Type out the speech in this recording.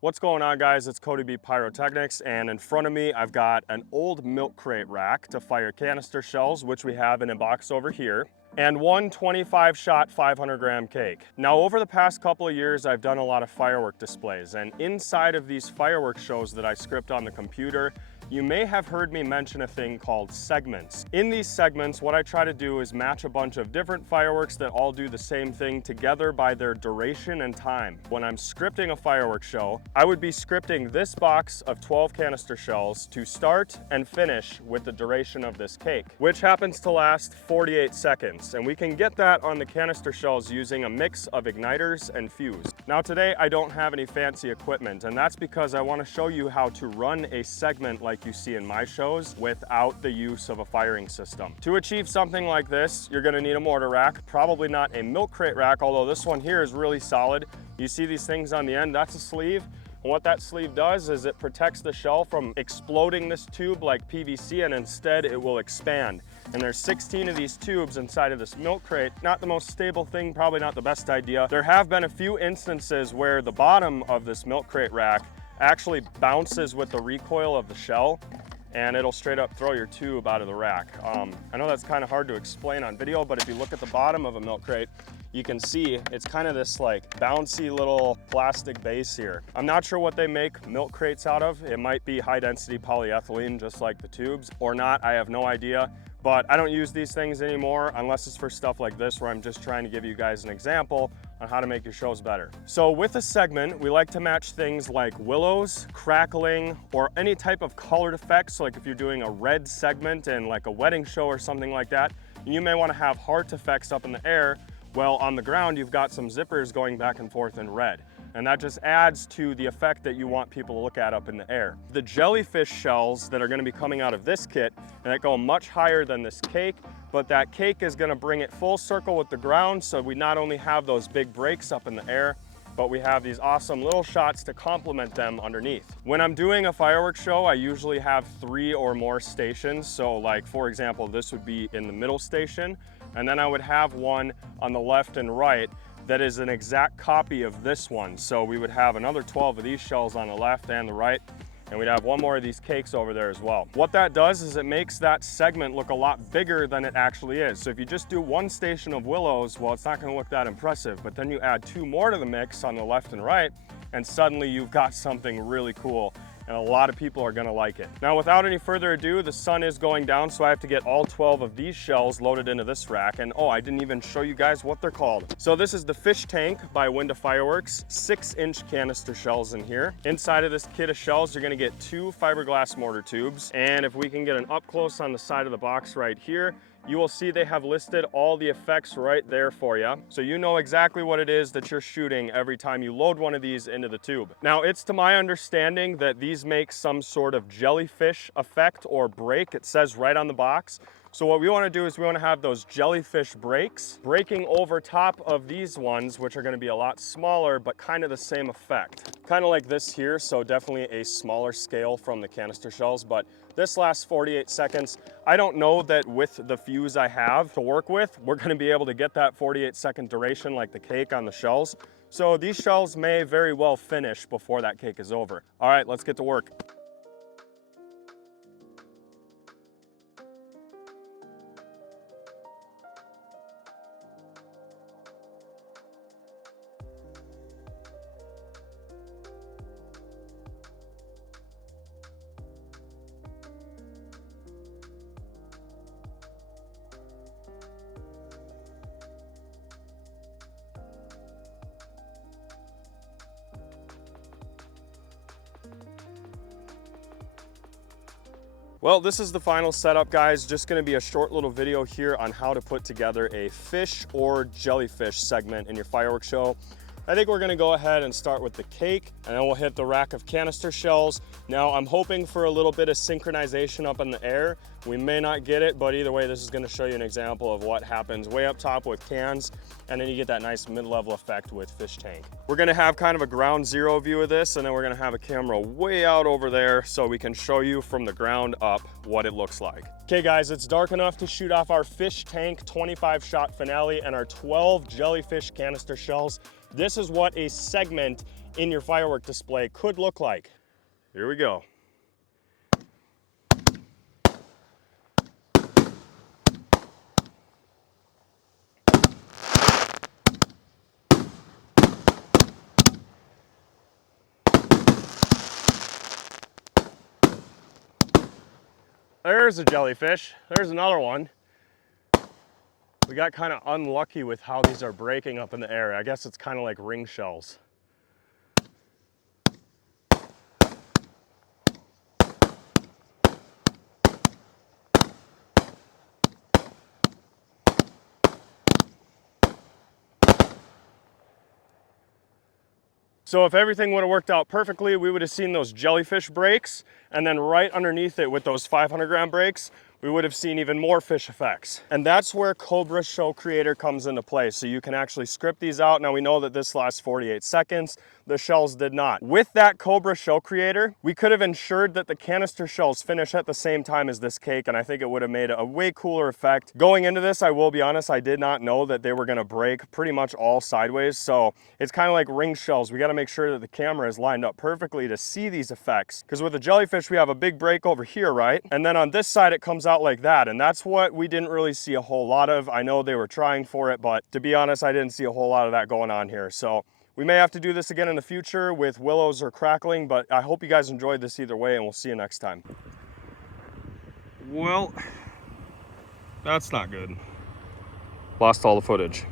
What's going on, guys? It's CodyBPyrotechnics, and in front of me I've got an old milk crate rack to fire canister shells, which we have in a box over here, and one 25-shot 500-gram cake. Now, over the past couple of years, I've done a lot of firework displays, and inside of these firework shows that I script on the computer, you may have heard me mention a thing called segments. In these segments, what I try to do is match a bunch of different fireworks that all do the same thing together by their duration and time. When I'm scripting a fireworks show, I would be scripting this box of 12 canister shells to start and finish with the duration of this cake, which happens to last 48 seconds. And we can get that on the canister shells using a mix of igniters and fuse. Now today, I don't have any fancy equipment, and that's because I want to show you how to run a segment like you see in my shows without the use of a firing system. To achieve something like this, you're going to need a mortar rack, probably not a milk crate rack, although this one here is really solid. You see these things on the end, that's a sleeve. And what that sleeve does is it protects the shell from exploding this tube like PVC, and instead it will expand. And there's 16 of these tubes inside of this milk crate. Not the most stable thing, probably not the best idea. There have been a few instances where the bottom of this milk crate rack actually bounces with the recoil of the shell, and it'll straight up throw your tube out of the rack. I know that's kind of hard to explain on video, but if you look at the bottom of a milk crate, you can see it's kind of this like bouncy little plastic base here. I'm not sure what they make milk crates out of. It might be high density polyethylene, just like the tubes, or not, I have no idea. But I don't use these things anymore unless it's for stuff like this, where I'm just trying to give you guys an example on how to make your shows better. So with a segment, we like to match things like willows, crackling, or any type of colored effects. So like if you're doing a red segment in like a wedding show or something like that, you may want to have heart effects up in the air. Well, on the ground, you've got some zippers going back and forth in red. And that just adds to the effect that you want people to look at up in the air. The jellyfish shells that are going to be coming out of this kit, and that go much higher than this cake, but that cake is going to bring it full circle with the ground, so we not only have those big breaks up in the air, but we have these awesome little shots to complement them underneath. When I'm doing a fireworks show, I usually have 3 or more stations. So like, for example, this would be in the middle station, and then I would have one on the left and right that is an exact copy of this one. So we would have another 12 of these shells on the left and the right, and we'd have one more of these cakes over there as well. What that does is it makes that segment look a lot bigger than it actually is. So if you just do one station of willows, well, it's not gonna look that impressive, but then you add 2 more to the mix on the left and right, and suddenly you've got something really cool, and a lot of people are gonna like it. Now, without any further ado, the sun is going down, so I have to get all 12 of these shells loaded into this rack. And oh, I didn't even show you guys what they're called. So this is the Fish Tank by Winda Fireworks, 6-inch canister shells in here. Inside of this kit of shells, you're gonna get 2 fiberglass mortar tubes. And if we can get an up close on the side of the box right here, you will see they have listed all the effects right there for you. So you know exactly what it is that you're shooting every time you load one of these into the tube. Now, it's to my understanding that these make some sort of jellyfish effect or break. It says right on the box. So what we want to do is we want to have those jellyfish breaks breaking over top of these ones, which are going to be a lot smaller, but kind of the same effect. Kind of like this here, so definitely a smaller scale from the canister shells, but this lasts 48 seconds. I don't know that with the fuse I have to work with, we're going to be able to get that 48-second duration like the cake on the shells. So these shells may very well finish before that cake is over. All right, let's get to work. Well, this is the final setup, guys. Just gonna be a short little video here on how to put together a fish or jellyfish segment in your fireworks show. I think we're gonna go ahead and start with the cake, and then we'll hit the rack of canister shells. Now, I'm hoping for a little bit of synchronization up in the air. We may not get it, but either way, this is gonna show you an example of what happens way up top with cans, and then you get that nice mid-level effect with Fish Tank. We're gonna have kind of a ground zero view of this, and then we're gonna have a camera way out over there so we can show you from the ground up what it looks like. Okay guys, it's dark enough to shoot off our Fish Tank 25-shot finale and our 12 jellyfish canister shells. This is what a segment in your firework display could look like. Here we go. There's a jellyfish. There's another one. We got kind of unlucky with how these are breaking up in the air. I guess it's kind of like ring shells. So if everything would have worked out perfectly, we would have seen those jellyfish breaks, and then right underneath it with those 500-gram breaks, we would have seen even more fish effects. And that's where Cobra Show Creator comes into play. So you can actually script these out. Now we know that this lasts 48 seconds. The shells did not. With that Cobra Show Creator, we could have ensured that the canister shells finish at the same time as this cake, and I think it would have made a way cooler effect. Going into this, I will be honest, I did not know that they were gonna break pretty much all sideways. So it's kind of like ring shells. We gotta make sure that the camera is lined up perfectly to see these effects. Because with the jellyfish, we have a big break over here, right? And then on this side, it comes out like that. And that's what we didn't really see a whole lot of. I know they were trying for it, but to be honest, I didn't see a whole lot of that going on here. So we may have to do this again in the future with willows or crackling, but I hope you guys enjoyed this either way, and we'll see you next time. Well, that's not good. Lost all the footage.